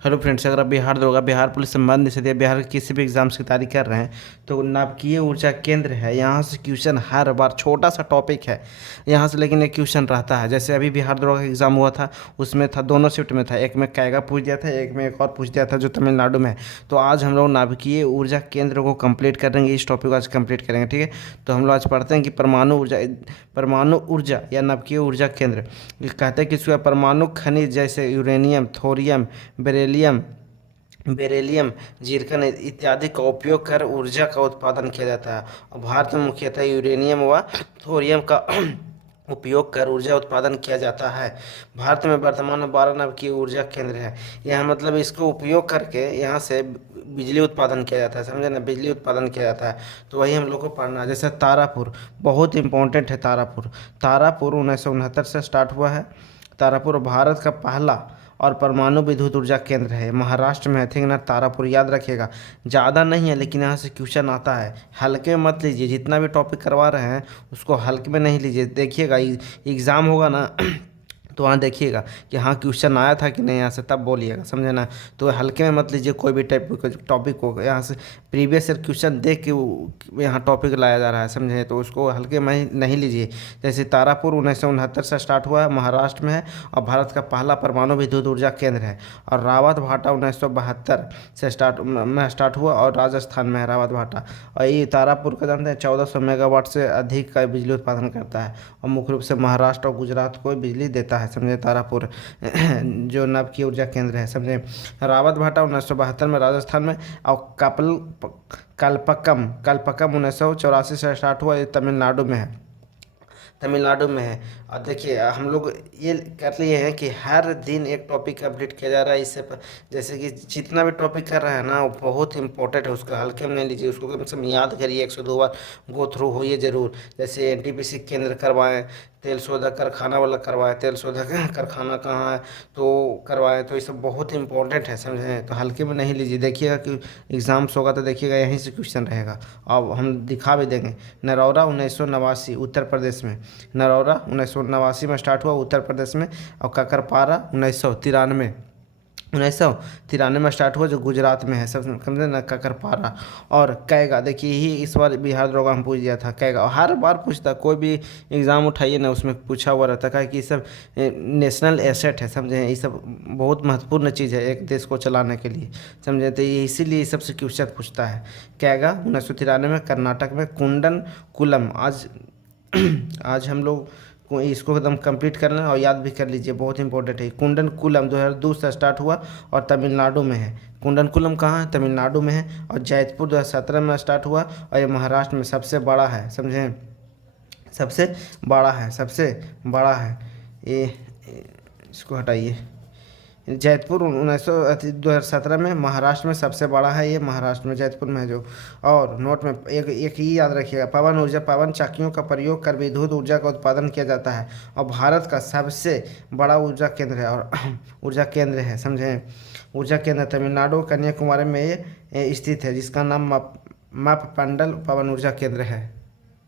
Hello friends, अगर आप बिहार दरोगा, बिहार पुलिस संबंध से या बिहार के किसी भी एग्जाम्स की तैयारी कर रहे हैं तो नाभिकीय ऊर्जा केंद्र है। यहाँ से क्वेश्चन हर बार, छोटा सा टॉपिक है यहाँ से, लेकिन एक क्वेश्चन रहता है। जैसे अभी बिहार दरोगा का एग्जाम हुआ था, उसमें था, दोनों शिफ्ट में था, एक में कैगा पूछ दिया था, एक में एक और पूछ दिया था जो तमिलनाडु में है। तो आज हम लोग नाभिकीय ऊर्जा केंद्र को कंप्लीट करेंगे, इस टॉपिक को आज कंप्लीट करेंगे, ठीक है। तो हम लोग आज पढ़ते हैं कि परमाणु ऊर्जा या नाभिकीय ऊर्जा केंद्र ये कहते हैं कि इसका परमाणु खनिज जैसे यूरेनियम, थोरियम, बेरिलियम बेरिलियम, जीरकन इत्यादि का उपयोग कर ऊर्जा का उत्पादन किया जाता है। और भारत में मुख्यतः यूरेनियम व थोरियम का उपयोग कर ऊर्जा उत्पादन किया जाता है। भारत में वर्तमान में 12 नवीकरणीय ऊर्जा केंद्र है। यह मतलब इसको उपयोग करके यहाँ से बिजली उत्पादन किया जाता है, समझे ना, बिजली उत्पादन किया जाता है। तो वही हम लोग को पढ़ना है। जैसे तारापुर बहुत इंपॉर्टेंट है। तारापुर 1969 से स्टार्ट हुआ है। तारापुर भारत का पहला और परमाणु विद्युत ऊर्जा केंद्र है। महाराष्ट्र में है, ठीक ना। तारापुर याद रखिएगा, ज़्यादा नहीं है लेकिन यहाँ से क्वेश्चन आता है। हल्के में मत लीजिए, जितना भी टॉपिक करवा रहे हैं उसको हल्के में नहीं लीजिए। देखिएगा एग्ज़ाम होगा ना तो वहाँ देखिएगा कि हाँ क्वेश्चन आया था कि नहीं, यहाँ से तब बोलिएगा, समझे ना। तो हल्के में मत लीजिए कोई भी टाइप टॉपिक को। यहाँ से प्रीवियस ईयर क्वेश्चन देख के यहाँ टॉपिक लाया जा रहा है, समझे, तो उसको हल्के में नहीं लीजिए। जैसे तारापुर 1969 से स्टार्ट हुआ है, महाराष्ट्र में है और भारत का पहला परमाणु विद्युत ऊर्जा केंद्र है। और रावत भाटा 1972 से स्टार्ट हुआ और राजस्थान में है रावत भाटा। और ये तारापुर का जानते हैं 1400 मेगावाट से अधिक का बिजली उत्पादन करता है और मुख्य रूप से महाराष्ट्र और गुजरात को बिजली देता है, समझे। तारापुर जो नवकीय ऊर्जा केंद्र है, समझे। रावत भाटा 1972 में राजस्थान में। और कल्पकम 1984 से स्टार्ट हुआ, ये तमिलनाडु में है। और देखिए हम लोग ये कर लिए हैं कि हर दिन एक टॉपिक कंप्लीट किया जा रहा है। जैसे कि जितना भी टॉपिक कर रहे हैं ना वो बहुत इंपॉर्टेंट है, उसको हल्के में नहीं लीजिए, उसको कम से कम याद करिए, 102 बार गो थ्रू होइए ज़रूर। जैसे एनटीपीसी केंद्र करवाएं, तेल शोधक कारखाना वाला करवाएं, तेल शोधक कारखाना कहाँ है तो करवाएं। तो ये सब बहुत इंपॉर्टेंट है, समझें, तो हल्के में नहीं लीजिए। देखिएगा कि एग्ज़ाम्स होगा तो देखिएगा यहीं से क्वेश्चन रहेगा। अब हम दिखा भी देंगे। नरौरा 1989 उत्तर प्रदेश में। नरौरा 1989 में स्टार्ट हुआ उत्तर प्रदेश में। और ककरपारा 1993 में स्टार्ट हुआ जो गुजरात में है, सब समझे ना, ककरपारा। और कैगा देखिए, ही इस बार बिहार दरोगा में पूछ दिया था कैगा, और हर बार पूछता, कोई भी एग्ज़ाम उठाइए ना उसमें पूछा हुआ रहता है कि ये सब नेशनल एसेट है, समझे, ये सब बहुत महत्वपूर्ण चीज़ है एक देश को चलाने के लिए, समझे। तो ये इसीलिए सबसे क्वेश्चन पूछता है। कैगा 1993 में कर्नाटक में। कुंडन कुलम आज हम लोग को इसको एकदम कंप्लीट करना और याद भी कर लीजिए, बहुत इंपॉर्टेंट है। कुंडन कुलम 2002 से स्टार्ट हुआ और तमिलनाडु में है। कुंडन कुलम कहाँ है? तमिलनाडु में है। और जैतपुर 2017 में स्टार्ट हुआ और ये महाराष्ट्र में सबसे बड़ा है, समझें, सबसे बड़ा है ये। इसको हटाइए। जैतपुर 2017 में महाराष्ट्र में सबसे बड़ा है, ये महाराष्ट्र में जैतपुर में है जो। और नोट में एक ही याद रखिएगा, पवन चक्कियों का प्रयोग कर विद्युत ऊर्जा का उत्पादन किया जाता है और भारत का सबसे बड़ा ऊर्जा केंद्र है। और ऊर्जा केंद्र है, समझें। ऊर्जा केंद्र तमिलनाडु कन्याकुमारी में ये स्थित है, जिसका नाम मापपंडल पवन ऊर्जा केंद्र है।